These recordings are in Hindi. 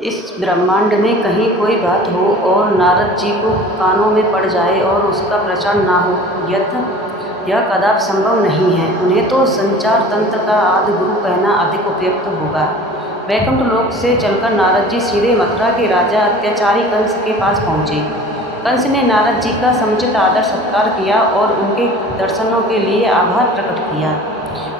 इस ब्रह्मांड में कहीं कोई बात हो और नारद जी को कानों में पड़ जाए और उसका प्रचार ना हो, यह कदापि संभव नहीं है। उन्हें तो संचार तंत्र का आदि गुरु कहना अधिक उपयुक्त होगा। वैकुंठ लोक से चलकर नारद जी सीधे मथुरा के राजा अत्याचारी कंस के पास पहुँचे। कंस ने नारद जी का समुचित आदर सत्कार किया और उनके दर्शनों के लिए आभार प्रकट किया।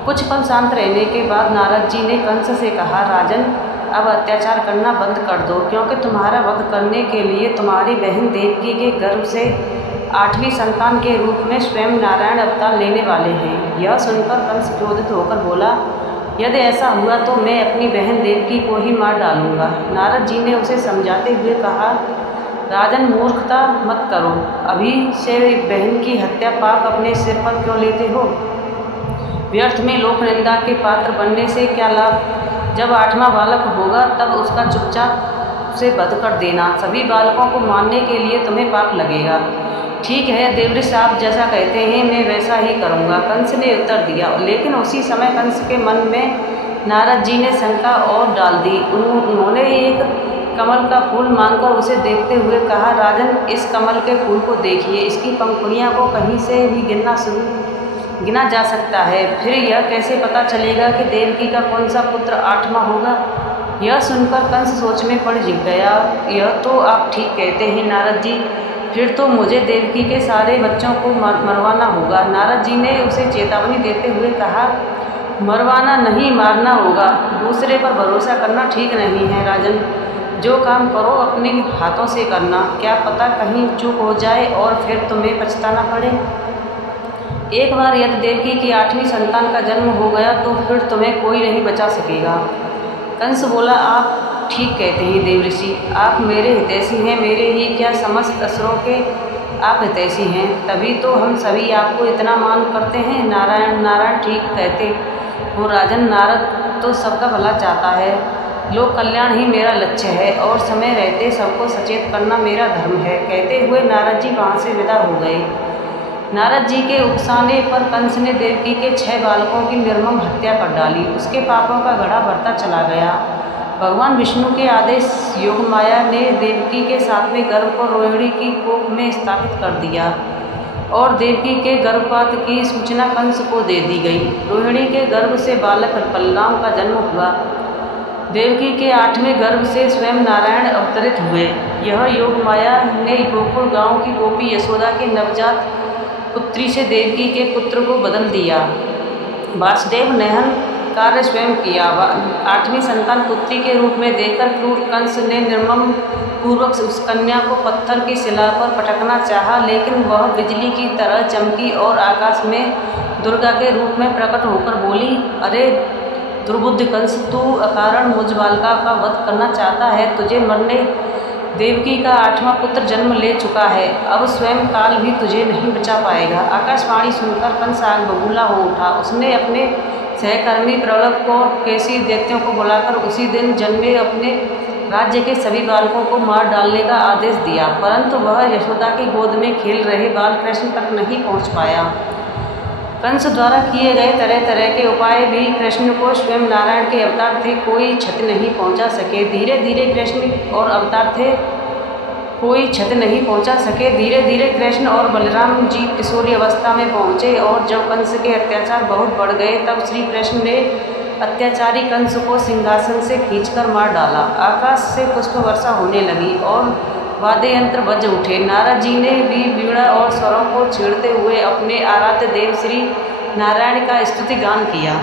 कुछ पल शांत रहने के बाद नारद जी ने कंस से कहा, राजन, अब अत्याचार करना बंद कर दो, क्योंकि तुम्हारा वध करने के लिए तुम्हारी बहन देवकी के गर्भ से 8वीं संतान के रूप में स्वयं नारायण अवतार लेने वाले हैं। यह सुनकर कंस क्रोधित होकर बोला, यदि ऐसा हुआ तो मैं अपनी बहन देवकी को ही मार डालूंगा। नारद जी ने उसे समझाते हुए कहा, राजन, मूर्खता मत करो। अभी से बहन की हत्या पाप अपने सिर पर क्यों लेते हो? व्यर्थ में लोक निंदा के पात्र बनने से क्या लाभ? जब 8वां बालक होगा तब उसका चुपचाप से वध कर देना। सभी बालकों को मारने के लिए तुम्हें पाप लगेगा। ठीक है देवऋषि, आप जैसा कहते हैं मैं वैसा ही करूँगा, कंस ने उत्तर दिया। लेकिन उसी समय कंस के मन में नारद जी ने शंका और डाल दी। उन्होंने एक कमल का फूल मांगकर उसे देखते हुए कहा, राजन, इस कमल के फूल को देखिए, इसकी पंखुड़ियाँ को कहीं से भी गिना जा सकता है। फिर यह कैसे पता चलेगा कि देवकी का कौन सा पुत्र 8वां होगा? यह सुनकर कंस सोच में पड़ गया। यह तो आप ठीक कहते हैं नारद जी, फिर तो मुझे देवकी के सारे बच्चों को मरवाना होगा। नारद जी ने उसे चेतावनी देते हुए कहा, मरवाना नहीं, मारना होगा। दूसरे पर भरोसा करना ठीक नहीं है राजन। जो काम करो अपने हाथों से करना, क्या पता कहीं चूक हो जाए और फिर तुम्हें पछताना पड़े। एक बार यदि देवकी की 8वीं संतान का जन्म हो गया तो फिर तुम्हें कोई नहीं बचा सकेगा। कंस बोला, आप ठीक कहते हैं देवऋषि, आप मेरे हितैषी हैं। मेरे ही क्या, समस्त असुरों के आप हितैषी हैं, तभी तो हम सभी आपको इतना मान करते हैं। नारायण नारायण ठीक कहते हो राजन। नारद तो सबका भला चाहता है, लोक कल्याण ही मेरा लक्ष्य है और समय रहते सबको सचेत करना मेरा धर्म है। कहते हुए नारद जी वहाँ से विदा हो गए। नारद जी के उकसाने पर कंस ने देवकी के 6 बालकों की निर्मम हत्या कर डाली। उसके पापों का घड़ा बढ़ता चला गया। भगवान विष्णु के आदेश योगमाया ने देवकी के 7वें गर्भ को रोहिणी की कोख में स्थापित कर दिया और देवकी के गर्भपात की सूचना कंस को दे दी गई। रोहिणी के गर्भ से बालक बलराम का जन्म हुआ। देवकी के 8वें गर्भ से स्वयं नारायण अवतरित हुए। यह योगमाया ने गोकुल गांव की गोपी यशोदा के नवजात पुत्री से देवकी के पुत्र को बदल दिया। वासुदेव नहन कार्य स्वयं किया। 8वीं संतान पुत्री के रूप में देखकर क्रूर कंस ने निर्मम पूर्वक उस कन्या को पत्थर की शिला पर पटकना चाहा, लेकिन वह बिजली की तरह चमकी और आकाश में दुर्गा के रूप में प्रकट होकर बोली, अरे दुर्बुद्धि कंस, तू अकारण मुझ बालिका का वध करना चाहता है। तुझे मरने देवकी का 8वां पुत्र जन्म ले चुका है, अब स्वयं काल भी तुझे नहीं बचा पाएगा। आकाशवाणी सुनकर कंस आग बबूला हो उठा। उसने अपने सहकर्मी प्रबल को केसी दैत्यों को बुलाकर उसी दिन जन्मे अपने राज्य के सभी बालकों को मार डालने का आदेश दिया, परंतु वह यशोदा की गोद में खेल रहे बाल कृष्ण तक नहीं पहुँच पाया। कंस द्वारा किए गए तरह तरह के उपाय भी कृष्ण को स्वयं नारायण के अवतार थे कोई क्षति नहीं पहुंचा सके। धीरे धीरे कृष्ण और अवतार थे कोई क्षति नहीं पहुंचा सके। धीरे धीरे कृष्ण और बलराम जी किशोरी अवस्था में पहुंचे और जब कंस के अत्याचार बहुत बढ़ गए तब श्री कृष्ण ने अत्याचारी कंस को सिंहासन से खींचकर मार डाला। आकाश से पुष्प वर्षा होने लगी और वाद्य यंत्र बज उठे। नारद जी ने भी वीणा और स्वरों को छेड़ते हुए अपने आराध्य देव श्री नारायण का स्तुति गान किया।